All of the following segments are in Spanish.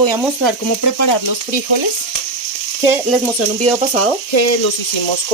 voy a mostrar cómo preparar los frijoles que les mostré en un video pasado, que los hicimos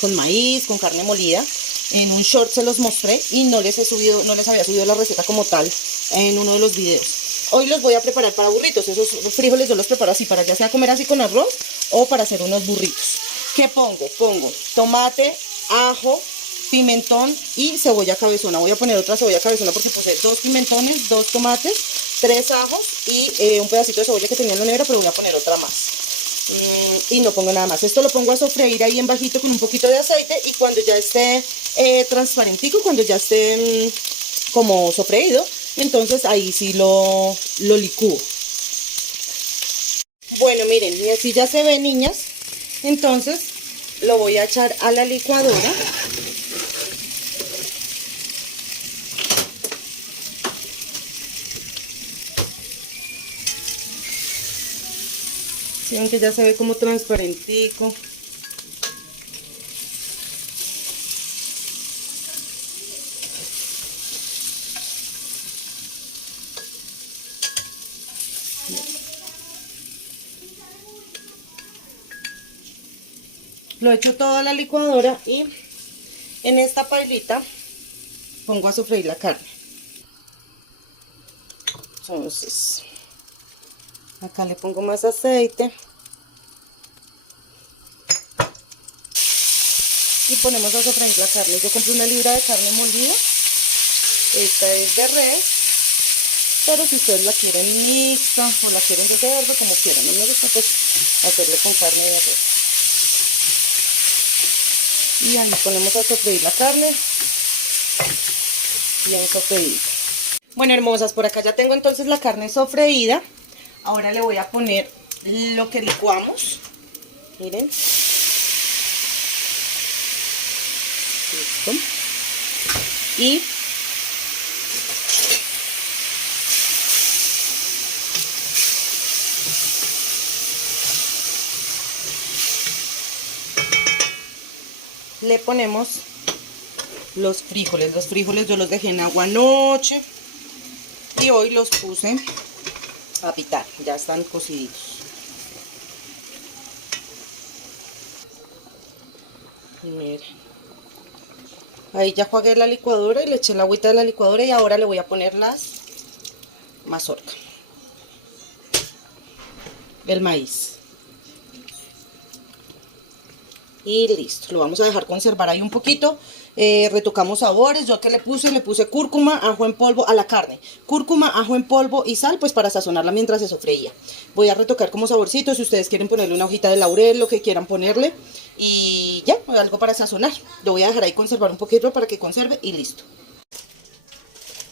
con maíz, con carne molida. En un short se los mostré y no les había subido la receta como tal en uno de los videos. Hoy los voy a preparar para burritos. Esos frijoles yo los preparo así, para ya sea comer así con arroz o para hacer unos burritos. ¿Qué pongo? Pongo tomate, ajo, pimentón y cebolla cabezona. Voy a poner otra cebolla cabezona porque puse 2 pimentones, 2 tomates, 3 ajos y un pedacito de cebolla que tenía en la nevera, pero voy a poner otra más. Y no pongo nada más. Esto lo pongo a sofreír ahí en bajito con un poquito de aceite, y cuando ya esté transparentico, cuando ya esté como sofreído, entonces ahí sí lo licúo. Bueno, miren, y así ya se ve, niñas. Entonces lo voy a echar a la licuadora. Sí, aunque ya se ve como transparentico. Lo echo todo a la licuadora y en esta pailita pongo a sofreír la carne. Entonces, acá le pongo más aceite y ponemos a sofreír la carne. Yo compré una libra de carne molida. Esta es de res, pero si ustedes la quieren mixta o la quieren de cerdo, como quieran. No me gusta pues hacerle con carne de res. Y ahí ponemos a sofreír la carne, bien sofreída. Bueno, hermosas, por acá ya tengo entonces la carne sofreída. Ahora le voy a poner lo que licuamos. Miren. Listo. Y le ponemos los frijoles. Los frijoles yo los dejé en agua anoche y hoy los puse a pitar. Ya están cociditos. Miren. Ahí ya jugué la licuadora y le eché la agüita de la licuadora, y ahora le voy a poner las mazorca, el maíz. Y listo, lo vamos a dejar conservar ahí un poquito. Retocamos sabores. Yo que le puse cúrcuma, ajo en polvo a la carne. Cúrcuma, ajo en polvo y sal, pues para sazonarla mientras se sofreía. Voy a retocar como saborcito, si ustedes quieren ponerle una hojita de laurel, lo que quieran ponerle. Y ya, algo para sazonar. Lo voy a dejar ahí conservar un poquito para que conserve y listo.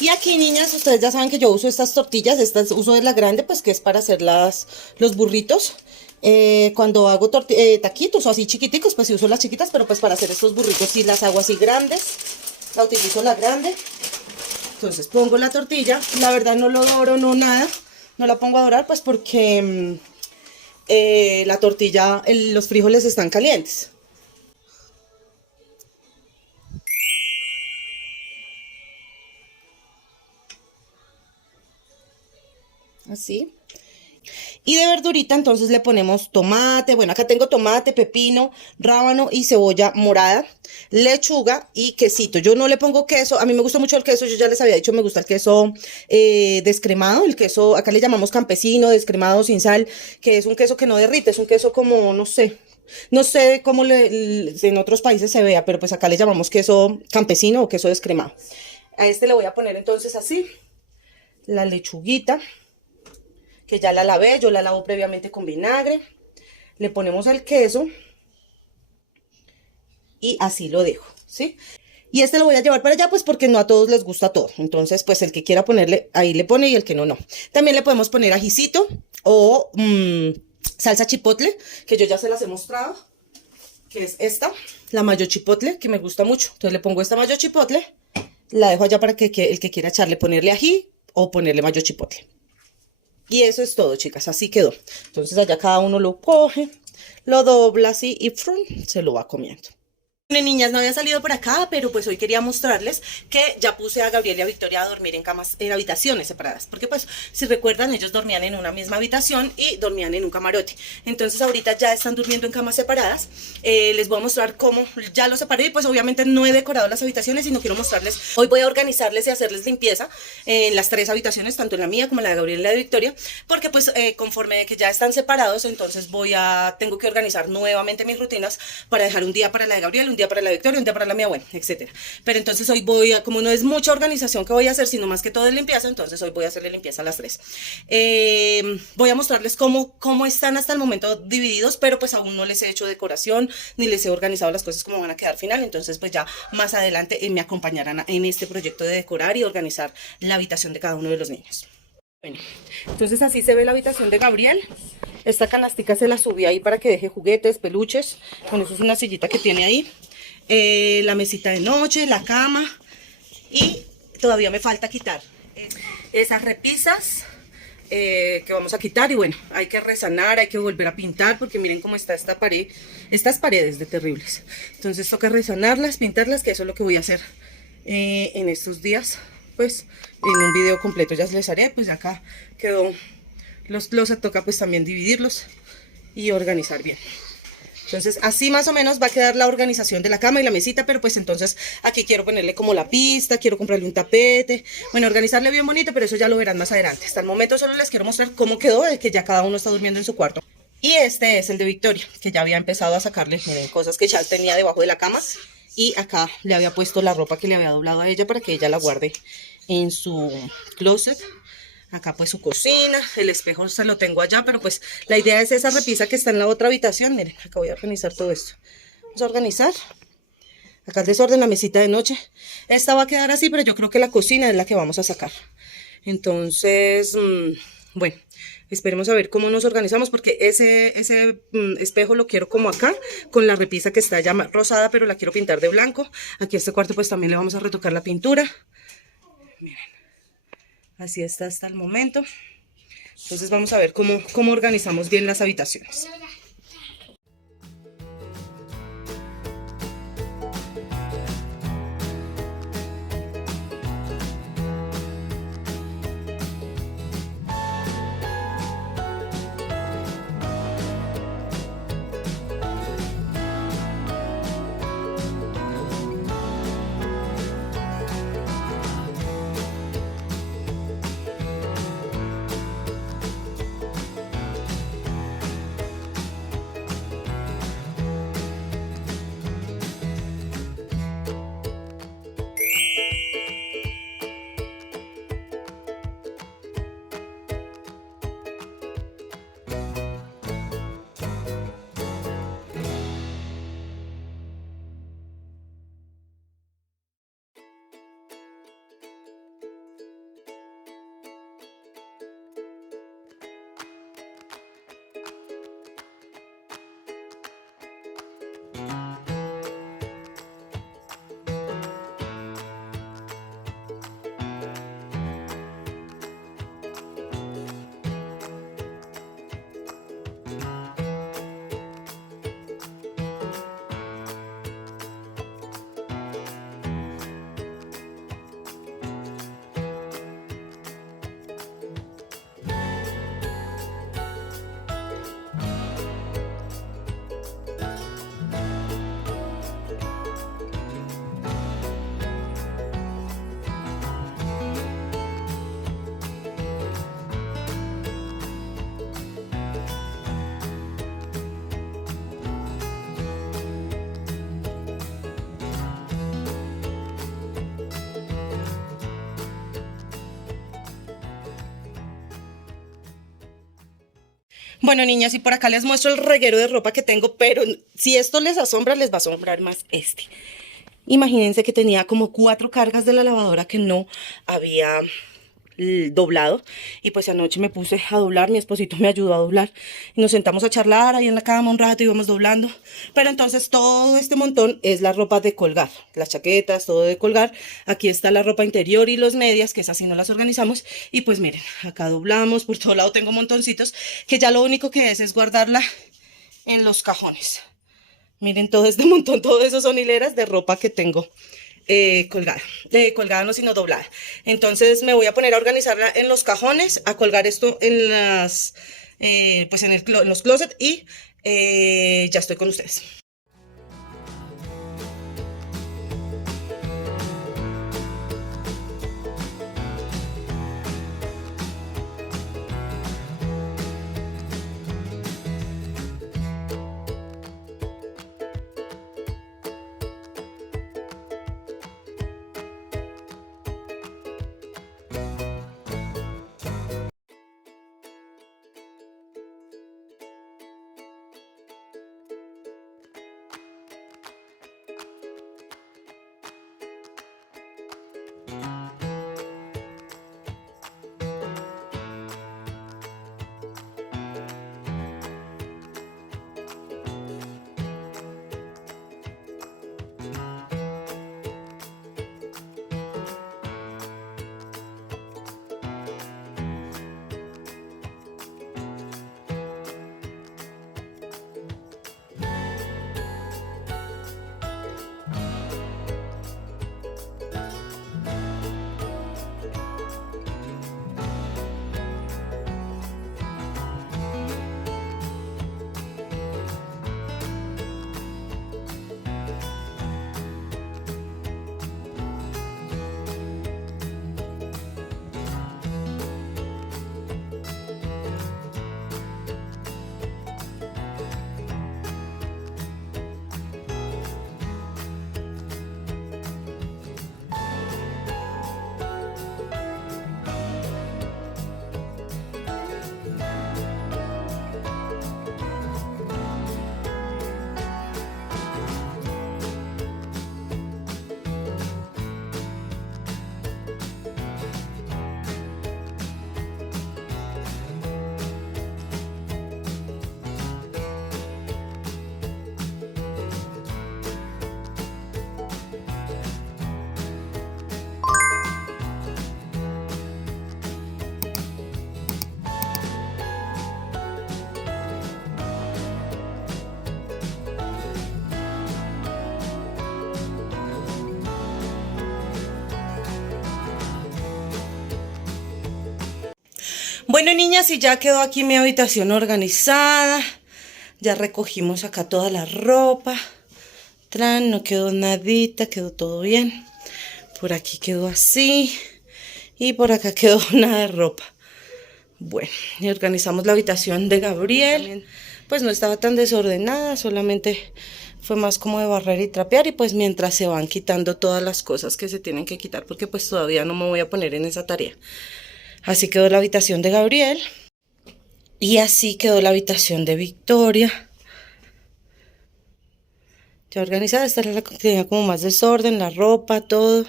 Y aquí, niñas, ustedes ya saben que yo uso estas tortillas. Estas uso de la grande, pues que es para hacer los burritos. Cuando hago taquitos o así chiquiticos, pues sí uso las chiquitas, pero pues para hacer estos burritos sí las hago así grandes. La utilizo la grande. Entonces pongo la tortilla. La verdad no lo doro, no nada. No la pongo a dorar, pues porque la tortilla, los frijoles están calientes. Así. Y de verdurita entonces le ponemos tomate. Bueno, acá tengo tomate, pepino, rábano y cebolla morada, lechuga y quesito. Yo no le pongo queso, a mí me gusta mucho el queso. Yo ya les había dicho, me gusta el queso descremado. El queso, acá le llamamos campesino, descremado sin sal, que es un queso que no derrite, es un queso como, no sé cómo en otros países se vea, pero pues acá le llamamos queso campesino o queso descremado. A este le voy a poner entonces así la lechuguita, que ya la lavé. Yo la lavo previamente con vinagre. Le ponemos el queso y así lo dejo, ¿sí? Y este lo voy a llevar para allá, pues porque no a todos les gusta todo. Entonces, pues el que quiera ponerle, ahí le pone, y el que no, no. También le podemos poner ajicito o salsa chipotle, que yo ya se las he mostrado, que es esta, la mayo chipotle, que me gusta mucho. Entonces le pongo esta mayo chipotle, la dejo allá para que el que quiera echarle, ponerle ají o ponerle mayo chipotle. Y eso es todo, chicas, así quedó. Entonces allá cada uno lo coge, lo dobla así y ¡frum!, se lo va comiendo. Bueno, niñas, no había salido por acá, pero pues hoy quería mostrarles que ya puse a Gabriel y a Victoria a dormir en camas, en habitaciones separadas, porque pues si recuerdan ellos dormían en una misma habitación y dormían en un camarote. Entonces ahorita ya están durmiendo en camas separadas. Les voy a mostrar cómo ya los separé y pues obviamente no he decorado las habitaciones, sino quiero mostrarles, hoy voy a organizarles y hacerles limpieza en las 3 habitaciones, tanto en la mía como en la de Gabriel y la de Victoria, porque pues conforme que ya están separados, entonces tengo que organizar nuevamente mis rutinas para dejar un día para la de Gabriel, un día para la Victoria, un día para la mía, bueno, etcétera. Pero entonces hoy como no es mucha organización que voy a hacer, sino más que todo de limpieza, entonces hoy voy a hacerle limpieza a las 3. Voy a mostrarles cómo están hasta el momento divididos, pero pues aún no les he hecho decoración, ni les he organizado las cosas como van a quedar al final, entonces pues ya más adelante me acompañarán en este proyecto de decorar y organizar la habitación de cada uno de los niños. Bueno, entonces así se ve la habitación de Gabriel. Esta canastica se la subí ahí para que deje juguetes, peluches. Bueno, eso es una sillita que tiene ahí. La mesita de noche, la cama. Y todavía me falta quitar esas repisas que vamos a quitar. Y bueno, hay que resanar, hay que volver a pintar, porque miren cómo está esta pared, estas paredes de terribles. Entonces toca resanarlas, pintarlas, que eso es lo que voy a hacer en estos días. Pues en un video completo ya les haré. Pues acá quedó los closets, toca pues también dividirlos y organizar bien. Entonces así más o menos va a quedar la organización de la cama y la mesita, pero pues entonces aquí quiero ponerle como la pista, quiero comprarle un tapete, bueno, organizarle bien bonito, pero eso ya lo verán más adelante. Hasta el momento solo les quiero mostrar cómo quedó, de que ya cada uno está durmiendo en su cuarto. Y este es el de Victoria, que ya había empezado a sacarle, miren, cosas que ya tenía debajo de la cama. Y acá le había puesto la ropa que le había doblado a ella para que ella la guarde en su closet. Acá pues su cocina, el espejo se lo tengo allá, pero pues la idea es esa repisa que está en la otra habitación. Miren, acá voy a organizar todo esto. Vamos a organizar. Acá el desorden, la mesita de noche. Esta va a quedar así, pero yo creo que la cocina es la que vamos a sacar. Entonces, bueno, esperemos a ver cómo nos organizamos, porque ese espejo lo quiero como acá, con la repisa que está ya rosada, pero la quiero pintar de blanco. Aquí a este cuarto pues también le vamos a retocar la pintura. Miren, así está hasta el momento. Entonces vamos a ver cómo organizamos bien las habitaciones. Bueno, niñas, y por acá les muestro el reguero de ropa que tengo, pero si esto les asombra, les va a asombrar más este. Imagínense que tenía como 4 cargas de la lavadora que no había doblado, y pues anoche me puse a doblar, mi esposito me ayudó a doblar y nos sentamos a charlar ahí en la cama un rato y íbamos doblando. Pero entonces todo este montón es la ropa de colgar, las chaquetas, todo de colgar. Aquí está la ropa interior y los medias, que esas sí no las organizamos. Y pues miren, acá doblamos, por todo lado tengo montoncitos que ya lo único que es guardarla en los cajones. Miren todo este montón, todo eso son hileras de ropa que tengo colgada. Colgada no, sino doblada. Entonces me voy a poner a organizarla en los cajones, a colgar esto en las, pues en los closets y ya estoy con ustedes. Bueno, niñas, y ya quedó aquí mi habitación organizada. Ya recogimos acá toda la ropa. No quedó nadita, quedó todo bien. Por aquí quedó así. Y por acá quedó nada de ropa. Bueno, y organizamos la habitación de Gabriel. Pues no estaba tan desordenada, solamente fue más como de barrer y trapear. Y pues mientras se van quitando todas las cosas que se tienen que quitar, porque pues todavía no me voy a poner en esa tarea. Así quedó la habitación de Gabriel. Y así quedó la habitación de Victoria. Ya organizada, esta era la que tenía como más desorden, la ropa, todo.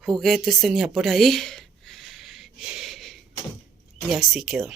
Juguetes tenía por ahí. Y así quedó.